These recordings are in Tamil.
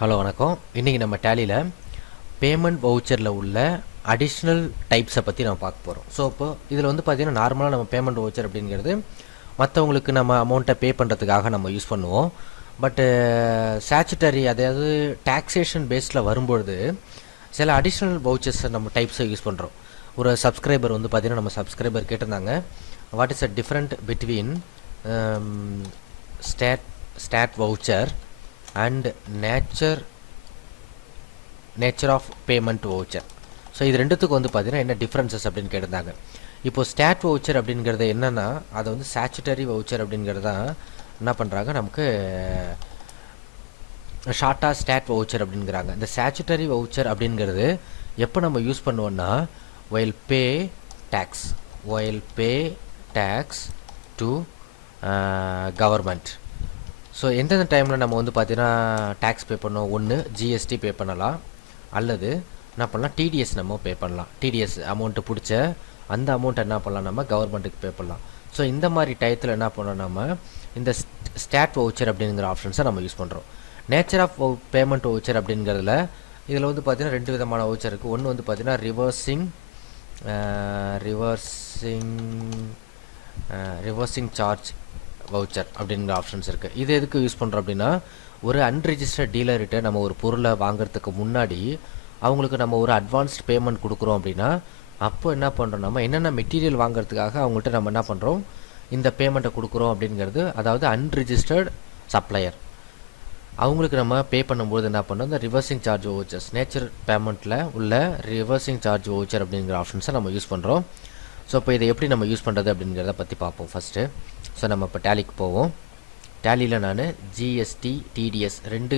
ஹலோ வணக்கம். இன்றைக்கி நம்ம டேலியில் பேமெண்ட் வவுச்சரில் உள்ள அடிஷ்னல் டைப்ஸை பற்றி நம்ம பார்க்க போகிறோம். ஸோ இப்போ இதில் வந்து பார்த்திங்கன்னா நார்மலாக நம்ம பேமெண்ட் வவுச்சர் அப்படிங்கிறது மற்றவங்களுக்கு நம்ம அமௌண்ட்டை பே பண்ணுறதுக்காக நம்ம யூஸ் பண்ணுவோம். பட்டு ஸ்டாச்சுட்டரி அதாவது டாக்ஸேஷன் பேஸில் வரும்பொழுது சில அடிஷ்னல் வவுச்சர்ஸை நம்ம டைப்ஸை யூஸ் பண்ணுறோம். ஒரு சப்ஸ்கிரைபர் வந்து பார்த்திங்கன்னா நம்ம சப்ஸ்கிரைபர் கேட்டிருந்தாங்க, what is a different between stat voucher and nature of payment voucher. So இது ரெண்டுத்துக்கு வந்து பார்த்தீங்கன்னா என்ன டிஃப்ரென்சஸ் அப்படின்னு கேட்டிருந்தாங்க. இப்போது ஸ்டாட் வவுச்சர் அப்படிங்கிறது என்னென்னா அதை வந்து ஸ்டாச்சுட்டரி வவுச்சர் அப்படிங்கிறது தான் என்ன பண்ணுறாங்க, நமக்கு ஷார்ட்டாக ஸ்டாட் வவுச்சர் அப்படிங்கிறாங்க. இந்த ஸ்டாச்சுட்டரி வவுச்சர் அப்படிங்கிறது எப்போ நம்ம யூஸ் பண்ணுவோன்னா while pay tax to government. So எந்தெந்த டைமில் நம்ம வந்து பார்த்தீங்கன்னா டேக்ஸ் பே பண்ணோம், ஒன்று ஜிஎஸ்டி பே பண்ணலாம், அல்லது என்ன பண்ணலாம் டிடிஎஸ் நம்ம பே பண்ணலாம். டிடிஎஸ் அமௌண்ட்டு பிடிச்ச அந்த அமௌண்ட் என்ன பண்ணலாம், நம்ம கவர்மெண்ட்டுக்கு பே பண்ணலாம். ஸோ இந்த மாதிரி டயத்தில் என்ன பண்ணோம், நம்ம இந்த ஸ்டாட் வவுச்சர் அப்படிங்கிற ஆப்ஷன்ஸை நம்ம யூஸ் பண்ணுறோம். நேச்சர் ஆஃப் பேமெண்ட் வவுச்சர் அப்படிங்கிறதுல இதில் வந்து பார்த்திங்கன்னா ரெண்டு விதமான வவுச்சர் இருக்குது. ஒன்று வந்து பார்த்திங்கன்னா ரிவர்சிங் சார்ஜ் வவுச்சர் அப்படிங்கிற ஆப்ஷன்ஸ் இருக்குது. இது எதுக்கு யூஸ் பண்ணுறோம் அப்படின்னா, ஒரு அன்ரிஜிஸ்டர்ட் டீலர்கிட்ட நம்ம ஒரு பொருளை வாங்குறதுக்கு முன்னாடி அவங்களுக்கு நம்ம ஒரு அட்வான்ஸ்ட் பேமெண்ட் கொடுக்குறோம் அப்படின்னா, அப்போ என்ன பண்ணுறோம், நம்ம என்னென்ன மெட்டீரியல் வாங்குறதுக்காக அவங்கள்ட்ட நம்ம என்ன பண்ணுறோம், இந்த பேமெண்ட்டை கொடுக்குறோம் அப்படிங்கிறது. அதாவது அன்ரிஜிஸ்டர்ட் சப்ளையர் அவங்களுக்கு நம்ம பே பண்ணும்போது என்ன பண்ணுறோம், இந்த ரிவர்சிங் சார்ஜ் வவுச்சர்ஸ் நேச்சர் பேமெண்ட்டில் உள்ள ரிவர்சிங் சார்ஜ் வவுச்சர் அப்படிங்கிற ஆப்ஷன்ஸை நம்ம யூஸ் பண்ணுறோம். ஸோ இப்போ இதை எப்படி நம்ம யூஸ் பண்ணுறது அப்படிங்கிறத பற்றி பார்ப்போம் ஃபஸ்ட்டு. ஸோ நம்ம இப்போ டேலிக்கு போவோம். டேலியில் நான் ஜிஎஸ்டி டிடிஎஸ் ரெண்டு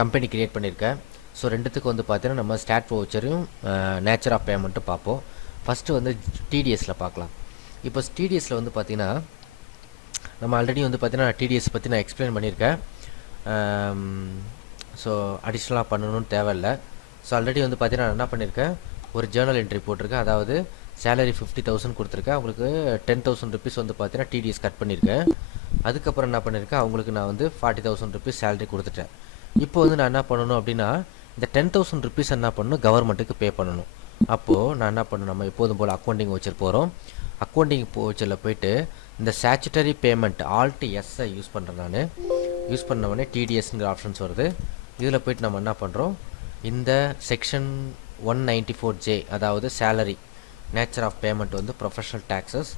கம்பெனி க்ரியேட் பண்ணியிருக்கேன். ஸோ ரெண்டுத்துக்கு வந்து பார்த்தீங்கன்னா நம்ம ஸ்டாட் வவுச்சரும் நேச்சர் ஆஃப் பேமெண்ட்டும் பார்ப்போம். ஃபஸ்ட்டு வந்து டிடிஎஸில் பார்க்கலாம். இப்போ டிடிஎஸில் வந்து பார்த்திங்கன்னா நம்ம ஆல்ரெடி வந்து பார்த்திங்கன்னா டிடிஎஸ் பற்றி நான் எக்ஸ்பிளைன் பண்ணியிருக்கேன். ஸோ அடிஷ்னலாக பண்ணணும்னு தேவையில்லை. ஸோ ஆல்ரெடி வந்து பார்த்திங்கன்னா நான் என்ன பண்ணியிருக்கேன், ஒரு ஜேர்னல் என்ட்ரி போட்டிருக்கேன். அதாவது சேலரி 50,000 கொடுத்துருக்கேன், அவங்களுக்கு 10,000 ருபீஸ் வந்து பார்த்தீங்கன்னா டிடிஎஸ் கட் பண்ணியிருக்கேன். அதுக்கப்புறம் என்ன பண்ணியிருக்கேன், அவங்களுக்கு நான் வந்து 40,000 ருபீஸ் சேலரி கொடுத்துட்டேன். இப்போ வந்து நான் என்ன பண்ணணும் அப்படின்னா, இந்த 10,000 ருபீஸ் என்ன பண்ணணும், கவர்மெண்ட்டுக்கு பே பண்ணணும். அப்போது நான் என்ன பண்ணணும், நம்ம எப்போதும் போல் அக்கௌண்டிங் வவுச்சர் போகிறோம். அக்கௌண்டிங் வவுச்சரில் போயிட்டு இந்த ஸ்டாச்சுட்டரி பேமெண்ட் ஆல்ட் எஸ்ஸை யூஸ் பண்ணுறேன். நான் யூஸ் பண்ணவொடனே டிடிஎஸ்ங்கிற ஆப்ஷன்ஸ் வருது. இதில் போய்ட்டு நம்ம என்ன பண்ணுறோம், இந்த செக்ஷன் 194J அதாவது சேலரி நேச்சர் ஆஃப் பேமெண்ட் வந்து ப்ரொஃபஷனல் டேக்ஸஸ்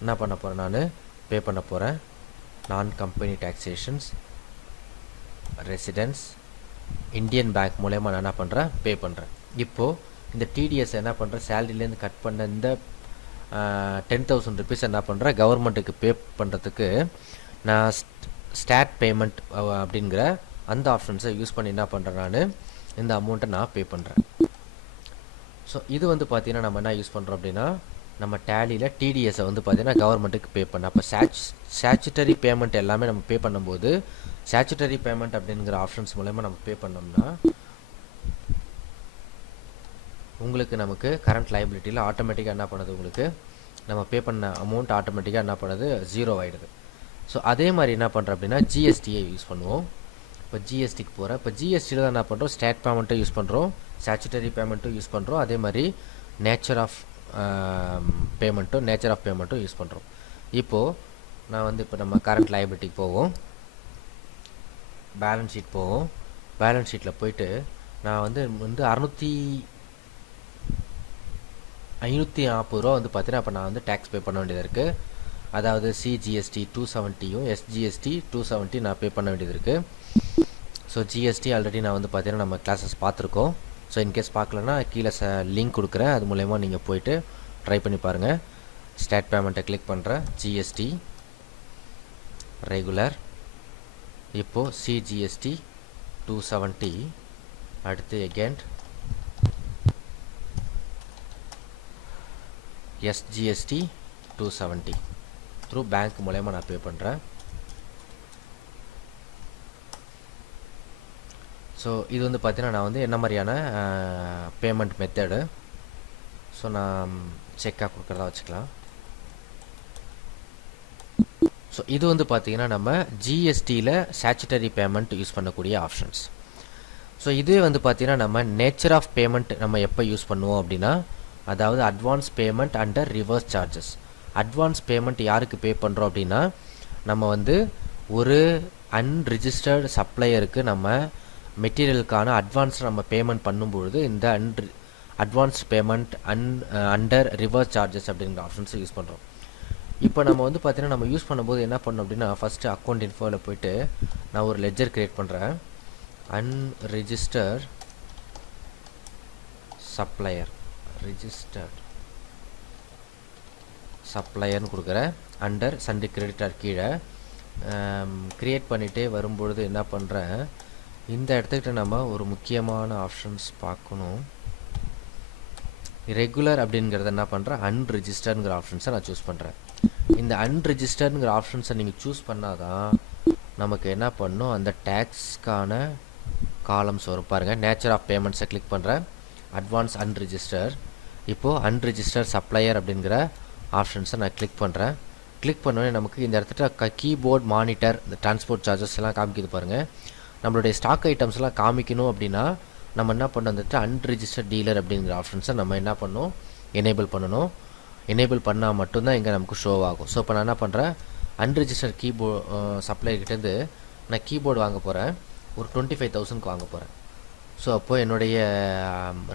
என்ன பண்ண போகிறேன், நான் பே பண்ண போகிறேன். நான் company taxations residence Indian bank மூலயமா நான் என்ன பண்ணுறேன், பே பண்ணுறேன். இப்போது இந்த டிடிஎஸ் என்ன பண்ணுறேன், சேலரியிலேருந்து கட் பண்ண இந்த 10,000 ருபீஸ் என்ன பண்ணுறேன், கவர்மெண்ட்டுக்கு பே பண்ணுறதுக்கு நான் ஸ்டாட் பேமெண்ட் அப்படிங்கிற அந்த ஆப்ஷன்ஸை யூஸ் பண்ணி என்ன பண்ணுறேன், நான் இந்த அமௌண்ட்டை நான் பே பண்ணுறேன். ஸோ இது வந்து பார்த்திங்கன்னா நம்ம என்ன யூஸ் பண்ணுறோம் அப்படின்னா, நம்ம டேலியில் டிடிஎஸை வந்து பார்த்திங்கன்னா கவர்மெண்ட்டுக்கு பே பண்ண. அப்போ ஸ்டாச்சுட்டரி பேமெண்ட் எல்லாமே நம்ம பே பண்ணும்போது ஸ்டாச்சுட்டரி பேமெண்ட் அப்படிங்கிற ஆப்ஷன்ஸ் மூலமா நம்ம பே பண்ணோம்னா உங்களுக்கு நமக்கு கரண்ட் லைபிலிட்டியில் ஆட்டோமேட்டிக்காக என்ன பண்ணுது, உங்களுக்கு நம்ம பே பண்ண அமௌண்ட் ஆட்டோமேட்டிக்காக என்ன பண்ணுது, ஜீரோ ஆகிடுது. ஸோ அதே மாதிரி என்ன பண்ணுறோம் அப்படின்னா ஜிஎஸ்டியை யூஸ் பண்ணுவோம். இப்போ ஜிஎஸ்டிக்கு போகிறேன். இப்போ ஜிஎஸ்டியில் தான் என்ன பண்ணுறோம், ஸ்டாட் பேமெண்ட்டும் யூஸ் பண்ணுறோம், ஸ்டாச்சுட்டரி பேமெண்ட்டும் யூஸ் பண்ணுறோம், அதே மாதிரி நேச்சர் ஆஃப் பேமெண்ட்டும் யூஸ் பண்ணுறோம். இப்போது நான் வந்து இப்போ நம்ம கரண்ட் லைபிலிட்டிக்கு போவோம், பேலன்ஸ் ஷீட் போவோம். பேலன்ஸ் ஷீட்டில் போயிட்டு நான் வந்து 540 ரூபா வந்து பார்த்தீங்கன்னா அப்போ நான் வந்து டேக்ஸ் பே பண்ண வேண்டியது இருக்குது. அதாவது சிஜிஎஸ்டி 270யும் எஸ்ஜிஎஸ்டி 270 நான் பே பண்ண வேண்டியது இருக்குது. ஸோ ஜிஎஸ்டி ஆல்ரெடி நான் வந்து பார்த்தீங்கன்னா நம்ம கிளாஸஸ் பார்த்துருக்கோம். ஸோ இன்கேஸ் பார்க்கலன்னா கீழே லிங்க் கொடுக்குறேன், அது மூலயமா நீங்கள் போயிட்டு ட்ரை பண்ணி பாருங்கள். ஸ்டாட் பேமெண்ட்டை கிளிக் பண்ணுறேன், ஜிஎஸ்டி ரெகுலர், இப்போது சிஜிஎஸ்டி 270, அடுத்து எகெண்ட் எஸ்ஜிஎஸ்டி 270 த்ரூ பேங்க் மூலயமா நான் பே பண்ணுறேன். ஸோ இது வந்து பார்த்தீங்கன்னா நான் வந்து என்ன மாதிரியான பேமெண்ட் மெத்தடு, ஸோ நான் செக்காக கொடுக்குறதா வச்சுக்கலாம். ஸோ இது வந்து பார்த்திங்கன்னா நம்ம ஜிஎஸ்டியில் ஸ்டாச்சுட்டரி பேமெண்ட் யூஸ் பண்ணக்கூடிய ஆப்ஷன்ஸ். ஸோ இதுவே வந்து பார்த்திங்கன்னா நம்ம நேச்சர் ஆஃப் பேமெண்ட் நம்ம எப்போ யூஸ் பண்ணுவோம் அப்படின்னா, அதாவது advance payment under reverse charges. Advance payment யாருக்கு பே பண்ணுறோம் அப்படின்னா, நம்ம வந்து ஒரு அன்ரிஜிஸ்டர்டு சப்ளையருக்கு நம்ம மெட்டீரியலுக்கான அட்வான்ஸ் நம்ம பேமெண்ட் பண்ணும்பொழுது இந்த advance payment under reverse charges அப்படிங்கிற ஆப்ஷன்ஸை யூஸ் பண்ணுறோம். இப்போ நம்ம வந்து பார்த்தீங்கன்னா நம்ம யூஸ் பண்ணும்போது என்ன பண்ணோம் அப்படின்னா, ஃபஸ்ட்டு அக்கௌண்ட் இன்ஃபோவில் போய்ட்டு நான் ஒரு லெட்ஜர் க்ரியேட் பண்ணுறேன். அன்ரிஜிஸ்டர்ட் சப்ளையர், ரிஜிஸ்டர்ட் சப்ளையர்னு கொடுக்குறேன். அண்டர் சண்டே கிரெடிட்டார் கீழே க்ரியேட் பண்ணிகிட்டே வரும்பொழுது என்ன பண்ணுறேன், இந்த இடத்துக்கிட்ட நம்ம ஒரு முக்கியமான ஆப்ஷன்ஸ் பார்க்கணும். ரெகுலர் அப்படிங்கிறத என்ன பண்ணுறேன், அன்ரிஜிஸ்டர்ங்கிற ஆப்ஷன்ஸை நான் சூஸ் பண்ணுறேன். இந்த அன்ரிஜிஸ்டர்ங்கிற ஆப்ஷன்ஸை நீங்கள் சூஸ் பண்ணால் தான் நமக்கு என்ன பண்ணணும், அந்த டேக்ஸ்க்கான காலம்ஸ் வரும் பாருங்கள். நேச்சர் ஆஃப் பேமெண்ட்ஸை கிளிக் பண்ணுறேன், அட்வான்ஸ் அன்ரிஜிஸ்டர். இப்போது அன்ரிஜிஸ்டர் சப்ளையர் அப்படிங்கிற ஆப்ஷன்ஸை நான் கிளிக் பண்ணுறேன். கிளிக் பண்ணோடனே நமக்கு இந்த இடத்துல கீபோர்ட் மானிட்டர், இந்த டிரான்ஸ்போர்ட் சார்ஜஸ் எல்லாம் காமிக்குது பாருங்கள். நம்மளுடைய ஸ்டாக் ஐட்டம்ஸ்லாம் காமிக்கணும் அப்படின்னா நம்ம என்ன பண்ண வந்துட்டு அன்ரிஜிஸ்டர்ட் டீலர் அப்படிங்கிற ஆப்ஷன்ஸை நம்ம என்ன பண்ணணும், எனேபிள் பண்ணணும். எனேபிள் பண்ணால் மட்டும்தான் இங்கே நமக்கு ஷோ ஆகும். ஸோ இப்போ நான் என்ன பண்ணுறேன், அன்ரிஜிஸ்டர் சப்ளையர்கிட்டேருந்து நான் கீபோர்டு வாங்க போகிறேன். ஒரு 25,000க்கு வாங்க போகிறேன். ஸோ அப்போது என்னுடைய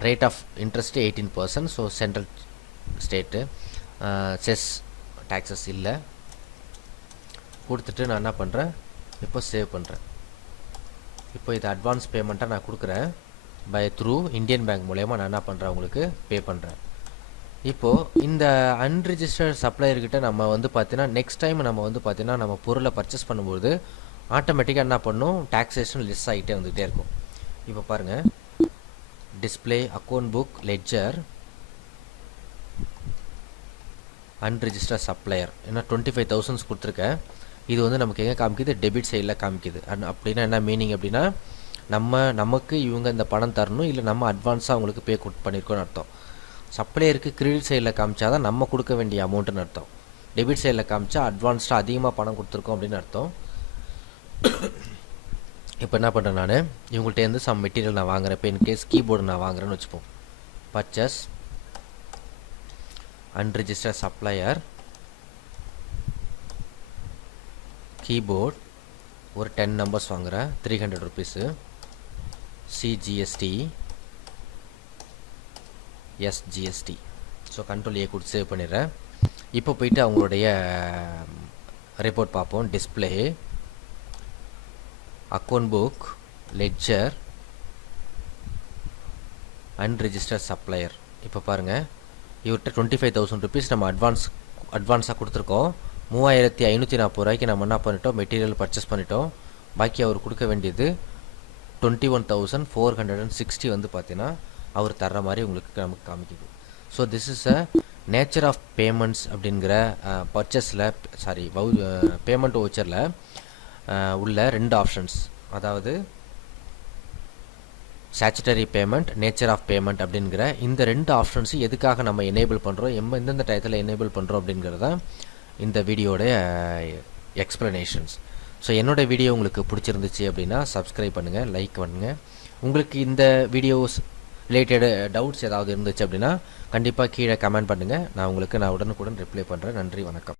rate of interest 18%. So central state cess taxes இல்லை கொடுத்துட்டு நான் என்ன பண்ணுறேன், இப்போ சேவ் பண்ணுறேன். இப்போ இது அட்வான்ஸ் பேமெண்ட்டாக நான் கொடுக்குறேன். த்ரூ இந்தியன் பேங்க் மூலயமா நான் என்ன பண்ணுறேன், உங்களுக்கு பே பண்ணுறேன். இப்போது இந்த அன்ரிஜிஸ்டர்ட் சப்ளையர்கிட்ட நம்ம வந்து பார்த்தீங்கன்னா நெக்ஸ்ட் டைம் நம்ம வந்து பார்த்தீங்கன்னா நம்ம பொருளை பர்ச்சேஸ் பண்ணும்போது ஆட்டோமேட்டிக்காக என்ன பண்ணும், டாக்ஸேஷன் லெஸ் ஆகிட்டே வந்துகிட்டே இருக்கும். இப்போ பாருங்கள், display account book ledger unregistered supplier ஏன்னா 25,000 கொடுத்துருக்கேன். இது வந்து நமக்கு எங்கே காமிக்குது, டெபிட் சைடில் காமிக்குது. அப்படின்னா என்ன மீனிங் அப்படின்னா, நமக்கு இவங்க இந்த பணம் தரணும், இல்லை நம்ம அட்வான்ஸாக அவங்களுக்கு பே பண்ணியிருக்கோன்னு அர்த்தம். சப்ளையருக்கு கிரெடிட் சைடில் காமிச்சா தான் நம்ம கொடுக்க வேண்டிய அமௌண்ட்டுன்னு அர்த்தம். டெபிட் சைடில் காமிச்சா அட்வான்ஸ்டாக அதிகமாக பணம் கொடுத்துருக்கோம் அப்படின்னு அர்த்தம். இப்போ என்ன பண்ணுறேன், நான் இவங்கள்ட்டேருந்து சம் மெட்டீரியல் நான் வாங்குறேன். இப்போ இன்கேஸ் கீபோர்டு நான் வாங்குறேன்னு வச்சுப்போம். பர்ச்சேஸ் அன்ரிஜிஸ்டர்ட் சப்ளையர் கீபோர்ட் ஒரு 10 நம்பர்ஸ் வாங்குகிறேன், 300 rupees. CGST SGST. So control ஏ கொடுத்து சேவ் பண்ணிடுறேன். இப்போ போயிட்டு அவங்களுடைய ரிப்போர்ட் பார்ப்போம். Display account book ledger unregistered supplier. இப்போ பாருங்கள், இவர்கிட்ட 25,000 ருபீஸ் நம்ம அட்வான்ஸாக கொடுத்துருக்கோம். 3,540 ரூபாய்க்கு நம்ம என்ன பண்ணிட்டோம், மெட்டீரியல் பர்ச்சேஸ் பண்ணிட்டோம். பாக்கி அவர் கொடுக்க வேண்டியது 21,460 வந்து பார்த்தீங்கன்னா அவர் தர்ற மாதிரி உங்களுக்கு நமக்கு காமிக்குது. So this is a nature of payments அப்படிங்கிற பர்ச்சேஸில் பேமெண்ட் வவுச்சரில் உள்ள 2 ஆப்ஷன்ஸ், அதாவது statutory payment, nature of payment அப்படிங்கிற இந்த 2 ஆப்ஷன்ஸும் எதுக்காக நம்ம எனேபிள் பண்ணுறோம், எந்தெந்த டயத்தில் எனேபிள் பண்ணுறோம் அப்படிங்கிறது தான் இந்த வீடியோடைய எக்ஸ்ப்ளனேஷன்ஸ். ஸோ என்னோடய வீடியோ உங்களுக்கு பிடிச்சிருந்துச்சு அப்படின்னா சப்ஸ்கிரைப் பண்ணுங்கள், லைக் பண்ணுங்கள். உங்களுக்கு இந்த வீடியோஸ் ரிலேட்டட் டவுட்ஸ் ஏதாவது இருந்துச்சு அப்படின்னா கண்டிப்பாக கீழே கமெண்ட் பண்ணுங்கள். நான் உடனுக்குடன் ரிப்ளை பண்ணுறேன். நன்றி, வணக்கம்.